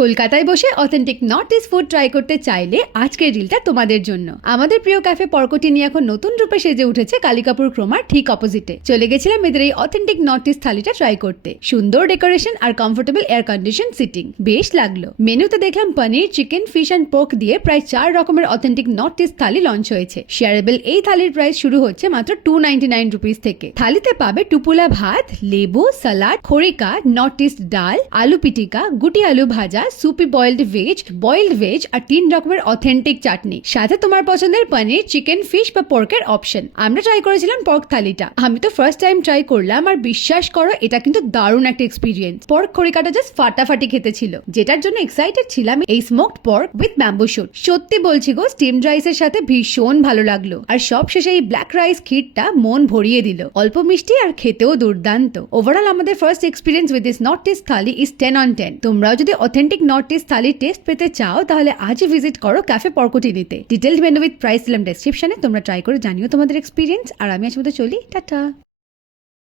কলকাতায় বসে authentic north east food try করতে চাইলে আজকের রিলটা তোমাদের জন্য। আমাদের প্রিয় ক্যাফে পরকটিনি এখন নতুন রূপে সেজে উঠেছে কালিকাপুর ক্রোমার ঠিক অপোজিটে। চলে গেছিলাম এদের এই অথেন্টিক নর্থ ইস্ট থালিটা ট্রাই করতে। সুন্দর ডেকোরেশন আর কমফোর্টেবল এয়ার কন্ডিশন সিটিং, বেশ লাগলো। মেনুতে দেখলাম পনির, চিকেন, ফিশ অ্যান্ড পোর্ক দিয়ে প্রায় 4 রকমের অথেন্টিক নর্থ ইস্ট থালি লঞ্চ হয়েছে। শেয়ারেবল এই থালির প্রাইস শুরু হচ্ছে মাত্র 299 রুপিস থেকে। থালিতে পাবে টুপুলা ভাত, লেবু, সালাড, খরিকা, নর্থ ইস্ট ডাল, আলু পিটিকা, গুটি আলু ভাজা, সুপি বয়েলড ভেজ আর 3 রকমের অথেন্টিক চাটনি, সাথে তোমার পছন্দের পনির, চিকেন, ফিশ বা পোর্কের অপশন। আমরা ট্রাই করেছিলাম পর্ক থালিটা। আমি তো ফার্স্ট টাইম ট্রাই করলাম আর বিশ্বাস করো এটা কিন্তু দারুণ একটা এক্সপিরিয়েন্স। পর্ক খরিকাটা জাস্ট ফাটাফাটি খেতে ছিল, যেটার জন্য এক্সাইটেড ছিলাম এই smoked pork with bamboo shoot. সত্যি বলছি গো, স্টিমড রাইসের সাথে ভীষণ ভালো লাগলো। আর সব শেষে এই ব্ল্যাক রাইস ক্ষীরটা মন ভরিয়ে দিল। অল্প মিষ্টি আর খেতেও দুর্দান্ত। ওভারঅল আমাদের first experience with this north east thali is 10 on 10। তোমরাও যদি অথেন্টিক নর্থ ইস্ট থালির টেস্ট পেতে চাও তাহলে আজই ভিজিট করো cafe পরকটিনিতে। Detailed menu with price দিলাম ডেসক্রিপশনে। তোমরা ট্রাই করে জানিও তোমাদের এক্সপিরিয়েন্স। আর আমি আজ মতো চলি, টাটা।